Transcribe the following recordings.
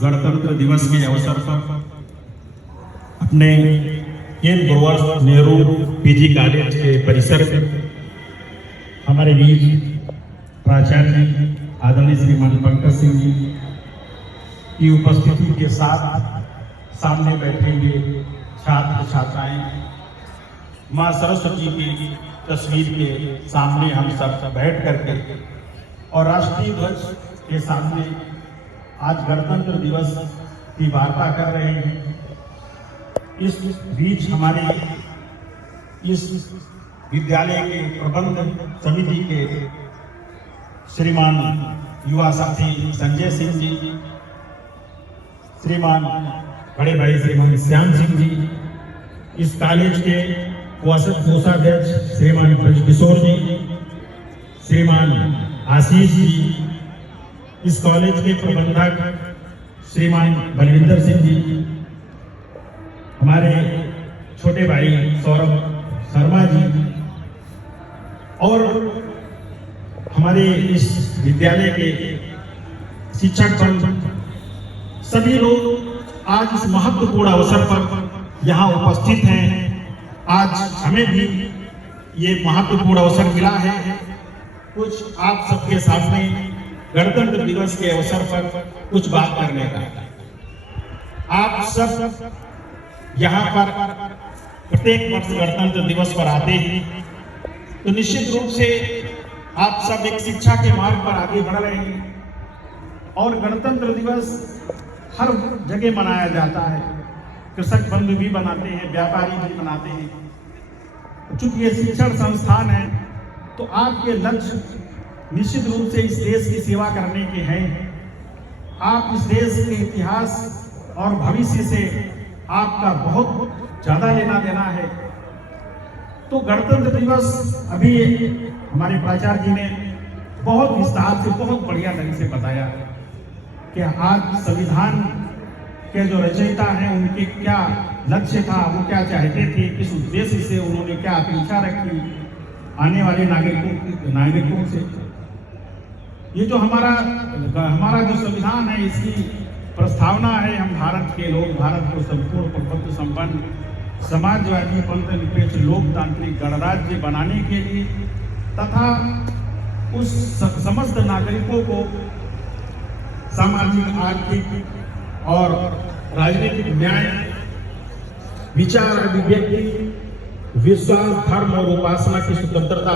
गणतंत्र दिवस के अवसर पर अपने केन ब्रुअर्स नेहरू पीजी कॉलेज के परिसर में हमारे वीर प्राचार्य आदरणीय श्रीमान पंकज सिंह जी की उपस्थिति के साथ सामने बैठे हुए छात्र छात्राएं मां सरस्वती की तस्वीर के सामने हम सब बैठ करके और राष्ट्रीय ध्वज के सामने आज गणतंत्र दिवस की वार्ता कर रहे हैं। इस बीच हमारे इस विद्यालय के प्रबंध समिति के श्रीमान युवा साथी संजय सिंह जी, श्रीमान बड़े भाई श्रीमान श्याम सिंह जी, इस कॉलेज के कोषाध्यक्ष श्रीमान किशोर जी, श्रीमान आशीष जी, इस कॉलेज के प्रबंधक श्रीमान बलविंदर सिंह जी, हमारे छोटे भाई सौरभ शर्मा जी और हमारे इस विद्यालय के शिक्षक सभी लोग आज इस महत्वपूर्ण अवसर पर यहाँ उपस्थित हैं। आज हमें भी ये महत्वपूर्ण अवसर मिला है कुछ आप सबके सामने गणतंत्र दिवस के अवसर पर कुछ बात करने का। आप सब यहाँ पर प्रत्येक वर्ष गणतंत्र दिवस पर आते हैं तो निश्चित रूप से आप सब एक शिक्षा के मार्ग पर आगे बढ़ रहे हैं और गणतंत्र दिवस हर जगह मनाया जाता है। कृषक बंधु भी बनाते हैं, व्यापारी भी बनाते हैं। चूंकि ये शिक्षण संस्थान है तो आपके लक्ष्य निश्चित रूप से इस देश की सेवा करने के हैं। आप इस देश के इतिहास और भविष्य से आपका बहुत ज्यादा लेना देना है। तो गणतंत्र दिवस अभी हमारे प्राचार्य जी ने बहुत विस्तार से बहुत बढ़िया ढंग से बताया कि आज संविधान के जो रचयिता हैं उनके क्या लक्ष्य था, वो क्या चाहते थे, किस उद्देश्य से उन्होंने क्या अपेक्षा रखी आने वाले नागरिकों से। ये जो हमारा जो संविधान है इसकी प्रस्तावना है, हम भारत के लोग भारत को संपूर्ण प्रभुत्व संपन्न समाजवादी पंथ निरपेक्ष लोकतांत्रिक गणराज्य बनाने के लिए तथा उस समस्त नागरिकों को सामाजिक आर्थिक और राजनीतिक न्याय, विचार अभिव्यक्ति, विश्वास, धर्म और उपासना की स्वतंत्रता,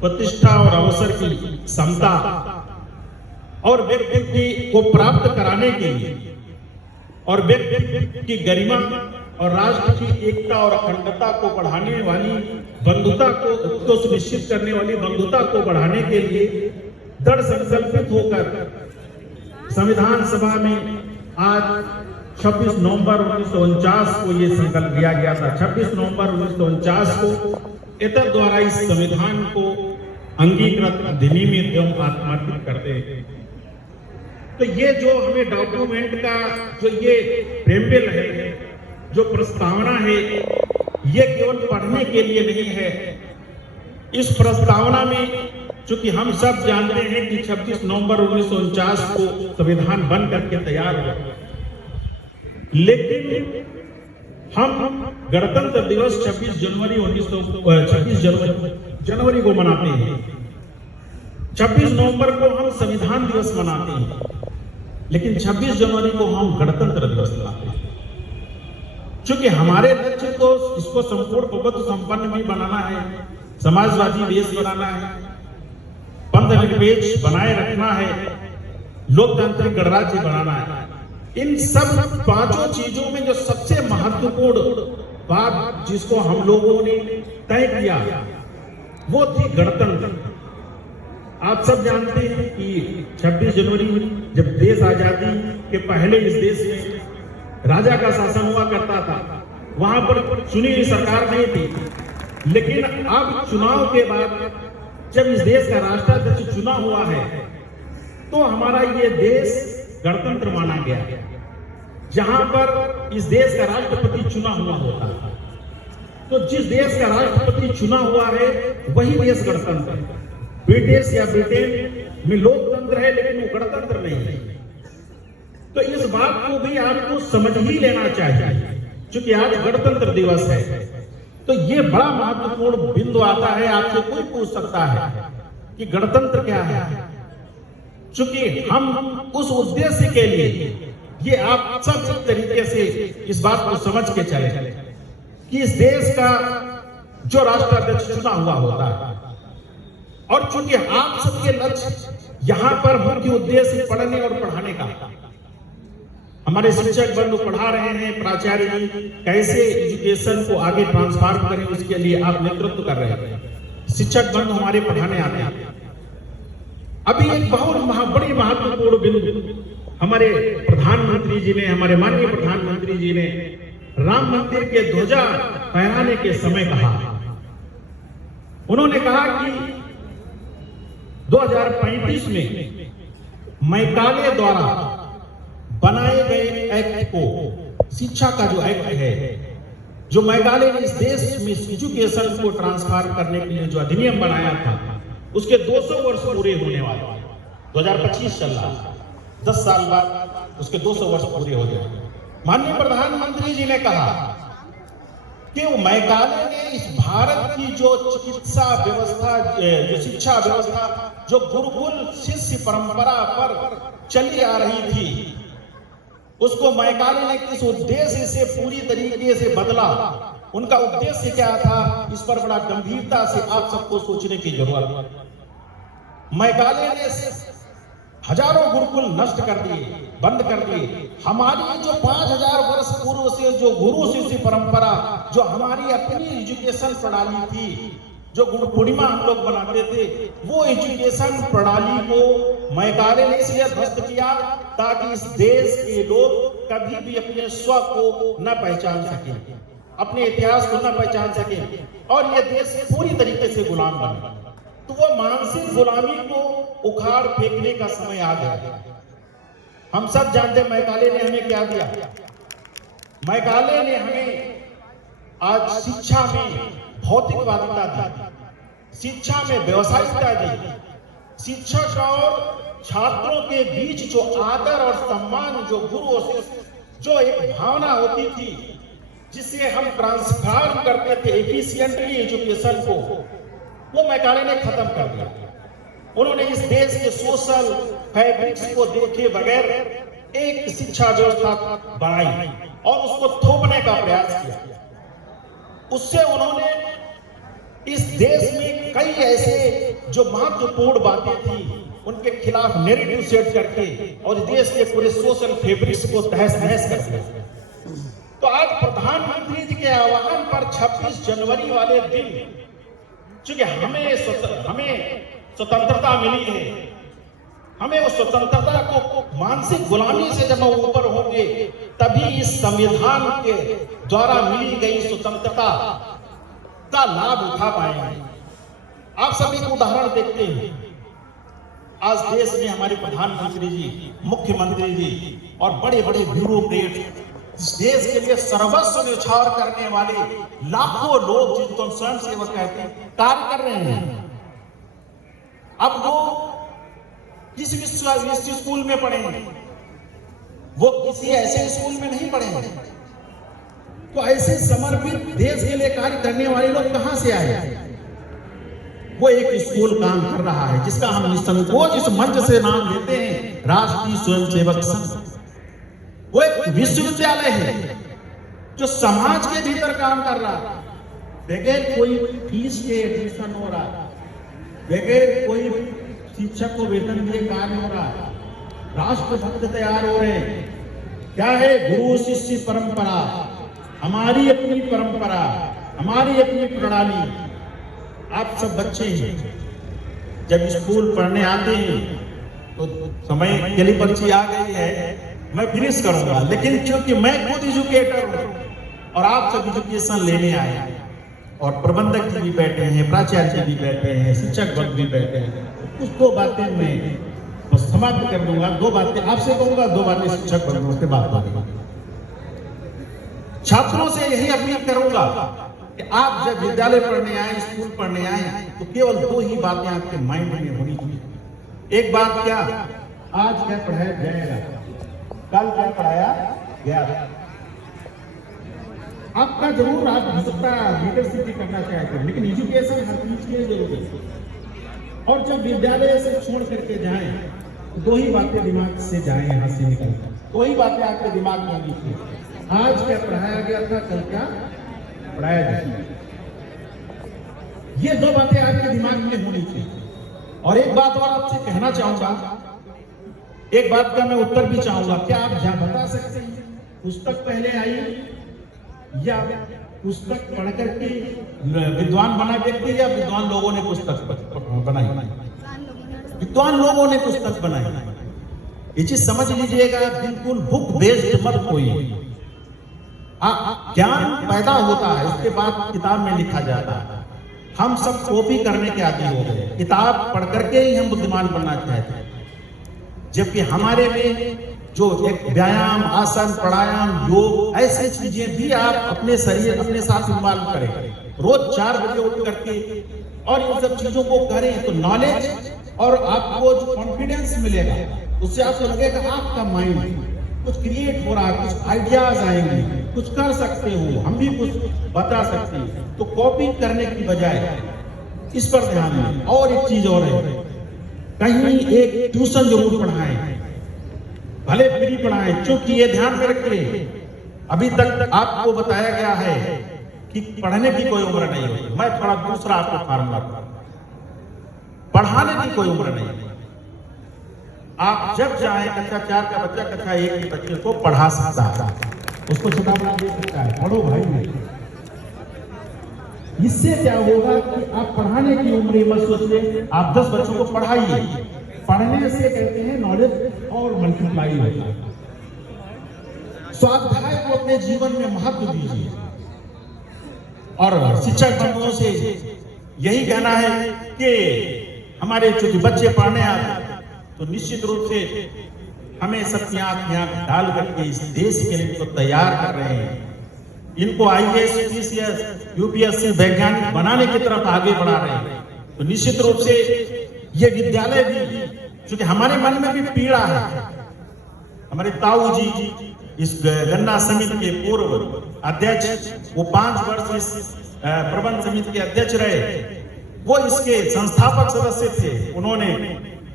प्रतिष्ठा और अवसर की समता और व्यक्ति को प्राप्त कराने के लिए और व्यक्ति की गरिमा और राष्ट्र की एकता और अखंडता को बढ़ाने वाली बंधुता को सुनिश्चित करने वाली बंधुता को बढ़ाने के लिए दृढ़ संकल्पित होकर संविधान सभा में आज 26 नवंबर 1949 को ये संकल्प लिया गया था। 26 नवंबर 1949 को इतर द्वारा इस संविधान को अंगीकृत अधिनियमित एवं आत्मार्पित करते हैं। तो ये जो हमें डॉक्यूमेंट का जो ये प्रेम्बल है, जो प्रस्तावना है, ये केवल पढ़ने के लिए नहीं है। इस प्रस्तावना में चूंकि हम सब जानते हैं कि 26 नवंबर 1949 को संविधान बन करके तैयार हुआ, लेकिन हम गणतंत्र दिवस 26 जनवरी को मनाते हैं। 26 नवंबर को हम संविधान दिवस मनाते हैं, लेकिन 26 जनवरी को हम गणतंत्र दिवस मनाते हैं। चूंकि हमारे लक्ष्य तो इसको संपूर्ण प्रभुत्व संपन्न भी बनाना है, समाजवादी देश बनाना है, पंथ निरपेक्ष बनाए रखना है, लोकतांत्रिक गणराज्य बनाना है। इन सब पांचों चीजों में जो सबसे महत्वपूर्ण बात जिसको हम लोगों ने तय किया वो थी गणतंत्र। आप सब जानते हैं कि 26 जनवरी जब देश आजादी के पहले इस देश में राजा का शासन हुआ करता था, वहां पर चुनी हुई सरकार नहीं थी। लेकिन अब चुनाव के बाद जब इस देश का राष्ट्राध्यक्ष चुना हुआ है तो हमारा ये देश गणतंत्र माना गया, जहां पर इस देश का राष्ट्रपति चुना हुआ होता है। तो जिस देश का राष्ट्रपति चुना हुआ है वही देश गणतंत्र है। ब्रिटिश या ब्रिटेन में लोकतंत्र है लेकिन वो गणतंत्र नहीं है। तो इस बात को भी आपको समझ ही लेना चाहिए, क्योंकि आज गणतंत्र दिवस है। तो ये बड़ा महत्वपूर्ण बिंदु आता है। आपसे कोई पूछ सकता है कि गणतंत्र क्या है, क्योंकि हम उस उद्देश्य के लिए ये आप सब एक तरीके से इस बात को समझ के चले कि इस देश का जो राष्ट्राध्यक्ष चुना हुआ होता है, और चूंकि आप सबके लक्ष्य यहां पर मुख्य उद्देश्य पढ़ने और पढ़ाने का, हमारे शिक्षक बंधु पढ़ा रहे हैं, प्राचार्य जी कैसे एजुकेशन को आगे ट्रांसफॉर्म करें उसके लिए आप नेतृत्व कर रहे हैं, शिक्षक बंधु हमारे पढ़ाने आते हैं। अभी एक बहुत बड़ी महत्वपूर्ण बिंदु हमारे प्रधानमंत्री जी ने, हमारे माननीय प्रधानमंत्री जी ने राम मंदिर के ध्वजा फहराने के समय कहा, उन्होंने कहा कि 2035 में मैकाले द्वारा बनाए गए एक्ट को, शिक्षा का जो एक्ट है, जो मैकाले ने इस देश में एजुकेशन को ट्रांसफॉर्म करने के लिए जो अधिनियम बनाया था, उसके 200 वर्ष पूरे होने वाले। 2025 चल रहा है, 10 साल बाद उसके 200 वर्ष पूरे हो जाएंगे। माननीय प्रधानमंत्री जी ने कहा कि वो मैकाले ने इस भारत की जो चिकित्सा व्यवस्था, जो शिक्षा व्यवस्था, जो गुरुकुल शिष्य परंपरा पर चली आ रही थी, उसको मैकाले ने किस उद्देश्य से पूरी तरीके से बदला। उनका उद्देश्य क्या था, इस पर बड़ा गंभीरता से आप सबको सोचने की जरूरत है। मैकाले ने हजारों गुरुकुल नष्ट कर दिए, बंद कर दिए। हमारी जो 5000 वर्ष पूर्व से जो गुरु शिष्य परंपरा, जो हमारी अपनी एजुकेशन प्रणाली थी, जो गुरु पूर्णिमा हम लोग बनाते थे, वो एजुकेशन प्रणाली को मैकाले ने इसलिए ध्वस्त किया ताकि इस देश के लोग कभी भी अपने स्व को न पहचान सके, अपने इतिहास को न पहचान सके, और ये देश पूरी तरीके से गुलाम बने। तो वो मानसिक गुलामी को उखाड़ फेंकने का समय आ गया। हम सब जानते हैं मैकाले ने हमें क्या दिया। मैकाले ने हमें आज शिक्षा में भौतिकवादिता दी, शिक्षा में व्यवसायिकता दी, शिक्षक और छात्रों के बीच जो आदर और सम्मान, जो गुरु और जो एक भावना होती थी, जिसे हम ट्रांसफॉर्म करते थे एफिशिएंटली एजुकेशन को, वो मैकाले ने खत्म कर दिया। उन्होंने इस देश के सोशल फैब्रिक्स को देखे बगैर एक शिक्षा व्यवस्था बनाई और उसको थोपने का प्रयास किया। उससे उन्होंने इस देश में कई ऐसे जो महत्वपूर्ण बातें थी उनके खिलाफ नैरेटिव सेट करके और देश के पूरे सोशल फैब्रिक्स को तहस नहस कर दिया। तो आज प्रधानमंत्री जी के आह्वान पर 26 जनवरी वाले दिन, चूंकि हमें स्वतंत्रता मिली है, हमें उस स्वतंत्रता को मानसिक गुलामी से जब हम ऊपर होंगे तभी इस संविधान के द्वारा मिली गई स्वतंत्रता का लाभ उठा पाएंगे। आप सभी को उदाहरण देखते हैं, आज देश में हमारे प्रधानमंत्री जी, मुख्यमंत्री जी और बड़े बड़े ब्यूरोक्रेट, इस देश के लिए सर्वस्व न्यौछावर करने वाले लाखों लोग, जिनको हम स्वयं सेवक कहते हैं, कार्य कर रहे हैं। अब वो किस स्कूल में पढ़े हैं, वो किसी ऐसे स्कूल में नहीं पढ़े हैं। तो ऐसे समर्पित देश के लिए कार्य करने वाले लोग कहां से आए? वो एक स्कूल काम कर रहा है जिसका हम निसंकोच इस मंच से नाम लेते हैं, राष्ट्रीय स्वयंसेवक संघ। वो एक विश्वविद्यालय है जो समाज के भीतर काम कर रहा है, बगैर कोई फीस के एडमिशन हो रहा है, बगैर कोई शिक्षक को वेतन दिए कार्य हो रहा है, राष्ट्रभक्त तैयार हो रहे हैं। क्या है? गुरु शिष्य परंपरा, हमारी अपनी परंपरा, हमारी अपनी प्रणाली। आप सब बच्चे हैं, जब स्कूल पढ़ने आते हैं तो समय के लिए पर्ची आ गई है, मैं फिनिश करूंगा, लेकिन क्योंकि मैं खुद एजुकेटर हूं और आप सब एजुकेशन लेने आए हैं, और प्रबंधक जी भी बैठे हैं, प्राचार्य जी भी बैठे हैं, शिक्षक वर्ग भी बैठे हैं, कुछ दो बातें मैं समाप्त कर दूंगा। 2 बातें आपसे कहूंगा, 2 बातें शिक्षक वर्गों से बात करूंगा। छात्रों से यही अपील करूंगा कि आप जब विद्यालय पढ़ने आए, स्कूल पढ़ने आए, तो केवल 2 ही बातें आपके माइंड में होनी चाहिए। एक बात क्या, आज क्या पढ़ाया जाएगा, कल क्या पढ़ाया गया। आपका जरूर आप हो सकता है लीडरशिप भी करना चाहते हैं, लेकिन एजुकेशन हर चीज के लिए जरूरी है। और जब विद्यालय से छोड़ करके जाएं तो दो ही बातें दिमाग से जाएं, यहाँ से निकल दो ही बातें आपके दिमाग में होनी चाहिए, आज क्या पढ़ाया गया था, कल क्या पढ़ाया जाएगा। ये दो बातें आपके दिमाग में होनी चाहिए। और एक बात और आपसे कहना चाहूंगा, एक बात का मैं उत्तर भी चाहूंगा, क्या आप बता सकते हैं पुस्तक पहले आई या पुस्तक पढ़ करके विद्वान बना व्यक्ति, या विद्वान लोगों ने पुस्तक बनाई? विद्वान लोगों ने पुस्तक बनाई। ये चीज समझ लीजिएगा, बिल्कुल बुक बेस्ड मत कोई। ज्ञान पैदा होता है, उसके बाद किताब में लिखा जाता है। हम सब कॉपी करने के आदी हो गए, किताब पढ़ करके ही हम बुद्धिमान बनना चाहते हैं, जबकि हमारे में जो एक व्यायाम, आसन, प्राणायाम, योग, ऐसी चीजें भी आप अपने शरीर अपने साथ इन्वॉल्व करें। रोज 4 बजे उठ करके और इन सब चीजों को करें तो नॉलेज और आपको जो कॉन्फिडेंस मिलेगा, उससे आपको लगेगा आपका माइंड कुछ क्रिएट हो रहा है, कुछ आइडियाज आएंगे, कुछ कर सकते हो, हम भी कुछ बता सकते हैं। तो कॉपी करने की बजाय इस पर ध्यान दें। और एक चीज और है, कहीं एक ट्यूशन जरूर पढ़ाएं, भले फ्री पढ़ाएं, क्योंकि ये ध्यान में रखिए, अभी तक आपको बताया गया है कि पढ़ने की कोई उम्र नहीं होती। मैं थोड़ा दूसरा आपको फार्मूला, पढ़ाने की कोई उम्र नहीं। आप जब चाहे कक्षा 4 का बच्चा कक्षा 1 के बच्चे को पढ़ा सकता है, उसको चेतावनी दे सकता है, पढ़ो भाई। इससे क्या होगा कि आप पढ़ाने की उम्र मत सोचिए, आप 10 बच्चों को पढ़ाइए। पढ़ने से कहते हैं नॉलेज और मल्टीप्लाई होता है। स्वाध्याय को अपने जीवन में महत्व दीजिए। और शिक्षक बंधुओं से यही कहना है कि हमारे चूंकि बच्चे पढ़ने आते हैं, तो निश्चित रूप से हमें सबकी आंख डाल करके इस देश के लिए इनको तैयार कर रहे हैं। इनको IAS, PCS, UPSC वैज्ञानिक बनाने की तरफ आगे बढ़ा रहे हैं। तो निश्चित रूप से ये विद्यालय भी, क्योंकि हमारे मन में भी पीड़ा है। हमारे ताऊ जी इस गन्ना समिति के पूर्व अध्यक्ष, वो 5 वर्ष इस प्रबंध समिति के अध्यक्ष रहे, वो इसके संस्थापक सदस्य थे। उन्होंने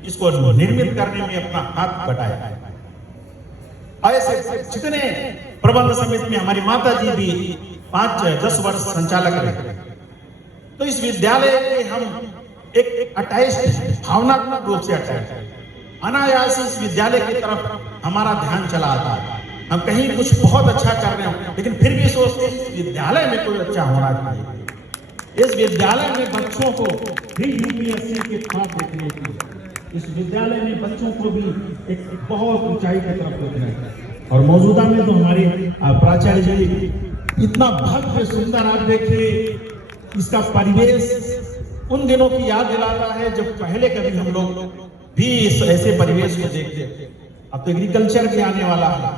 इसको निर्मित करने में अपना हाथ बटाया। ऐसे जितने प्रबंध समिति में हमारी माता जी भी 5-10 वर्ष संचालक रहे। तो इस विद्यालय के हम एक अटैच, भावनात्मक रूप से अटैच, अनायास इस विद्यालय की तरफ हमारा ध्यान चला आता है। हम कहीं कुछ बहुत अच्छा कर रहे हो, लेकिन फिर भी सोचते हैं इस विद्यालय में कोई अच्छा होना चाहिए। इस विद्यालय में बच्चों को भी UPSC के ख्वाब देखने की, इस विद्यालय में बच्चों को भी एक बहुत ऊंचाई की तरफ देखना है। और मौजूदा में तो हमारे प्राचार्य जी इतना भव्य सुंदर, आप देखिए इसका परिवेश उन दिनों की याद दिलाता है जब पहले कभी हम लोग भी ऐसे परिवेश को देखते थे। अब तो एग्रीकल्चर भी आने वाला है,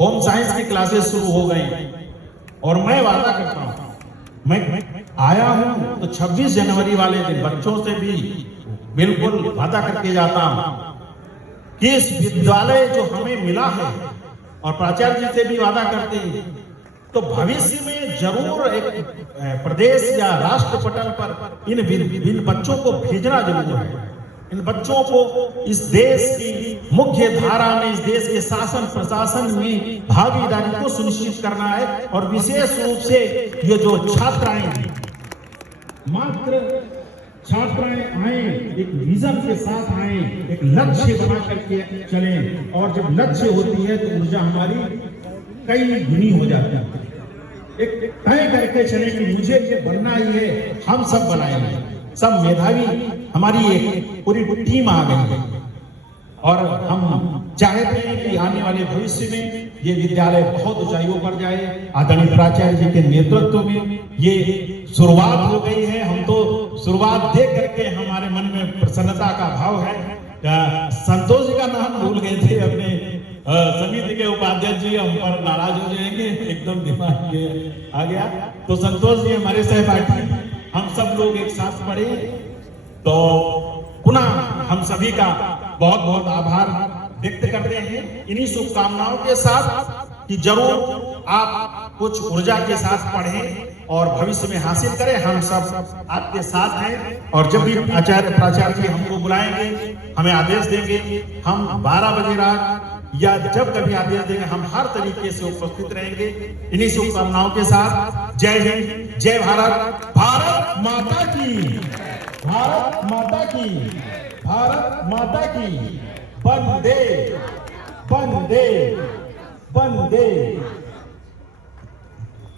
होम साइंस की क्लासेस शुरू हो गई। और मैं वादा करता हूँ, मैं आया हूँ तो 26 जनवरी वाले दिन बच्चों से भी बिल्कुल वादा करके जाता हूँ कि इस विद्यालय जो हमें मिला है, और प्राचार्य जी से भी वादा करते हैं, तो भविष्य में जरूर एक प्रदेश या राष्ट्र पटल पर इन बच्चों को भेजना जरूर है। इन बच्चों को इस देश की मुख्य धारा में, इस देश के शासन प्रशासन में भागीदारी को सुनिश्चित करना है। और विशेष रूप से ये जो छात्राएं हैं, मात्र छात्राएं आए एक विजन के साथ आए, एक लक्ष्य बना करके चलें। और जब लक्ष्य होती है तो ऊर्जा हमारी कई गुनी हो जाती है। एक तय करके चले कि मुझे ये बनना ही है, हम सब बनाएंगे। सब मेधावी हमारी एक पूरी टीम आ गई है, और हम चाहते हैं कि आने वाले भविष्य में ये विद्यालय बहुत ऊंचाइयों पर जाए। आदरणीय प्राचार्य जी के नेतृत्व में ये शुरुआत हो गई है। हम तो शुरुआत देख करके हमारे मन में प्रसन्नता का भाव है। संतोष जी का नाम भूल गए थे अपने समिति के उपाध्यक्ष जी, हम पर नाराज हो जाएंगे, एकदम दिमाग में आ गया। तो संतोष जी हमारे सहपाठी, हम सब लोग एक साथ पढ़े। तो पुनः हम सभी का बहुत बहुत आभार व्यक्त करते हैं इन्हीं शुभकामनाओं के साथ कि जरूर आप कुछ ऊर्जा के साथ पढ़ें और भविष्य में हासिल करें। हम सब आपके साथ हैं और जब भी आचार्य प्राचार्य जी हमको बुलाएंगे, हमें आदेश देंगे, हम 12 बजे रात या जब कभी आदेश देंगे, हम हर तरीके से उपस्थित रहेंगे। इन्हीं शुभकामनाओं के साथ जय हिंद, जय भारत, भारत माता की, भारत माता की, भारत माता की, वंदे वंदे वंदे।